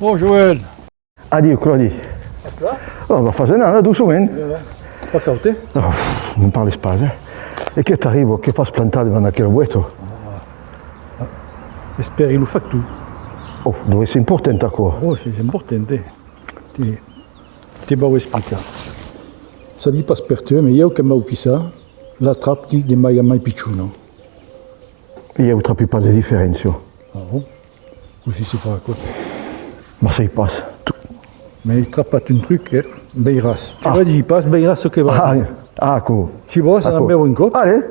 Oh Joël. Addio Claudi. Oh, va fare doucement. Pas cauté. Oh, non parles pas. E che ti arrivo, che fa splantare davanti a quel bueto? Espero che lo fa tu. Oh, dove sei importante qua. Oh, c'est important. Ti devo spiegare. Sabi pas per te, ma io che mi ho pisa, la trappa di mai picciuno. Io tra più pas di differenza. Ah bon? Così si fa cosa. Ma sei pas. Ma il trappato un truc, beiras. Tu vas y passe, beiras ce che va. Ah, cool. Si vuoi, se ne bevo un cop. Allez.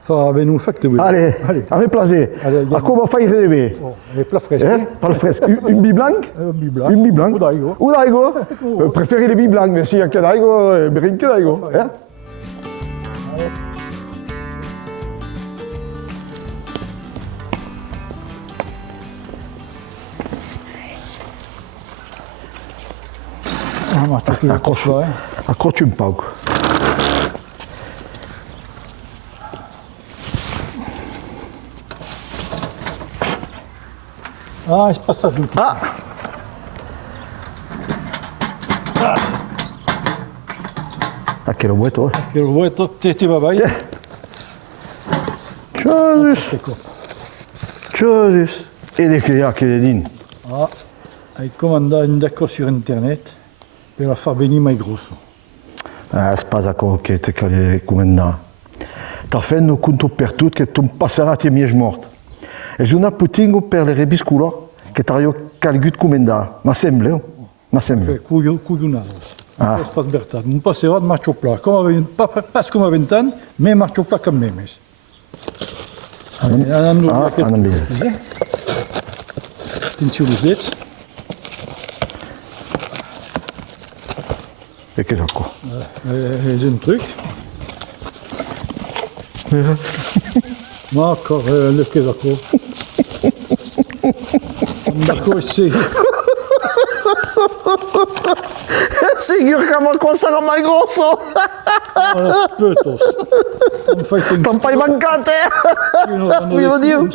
Fa bene un fatto. Allez, a me plaisir. A come fai de bere? Les plats frais. Pas le fresque. Une bi blanc? Une bi blanc. Udaigo. Udaigo. Préférez les bi blancs, mais si anche daigo, berin che daigo. Ah, ma tu accroci un poco. Ah, è passato tutto. Che lo vuoi tu? Che lo vuoi, ti va bene? Ciao. E le che le din? Ah, hai comandato un d'accordo sur internet per la far venire mai grosso. Spasa che te che comanda. T'as fait un conto per tutto che tu passerà ti miei morto. E una putingo per le rebisculo che t'ario calgut comanda. Ma sembra. Cuglionados. Non pas bertat. Non passerà de marcio plat. Pas come a 20 anni, ma marcio plat come memes. Anam bine. Attenzione useți. E che sacco? E un truc. Ma encore le che sacco. D'accord, c'est. Sigur che ma sarà mai grosso! Las putos. Non fai T'en fai mancate! Mio Dio!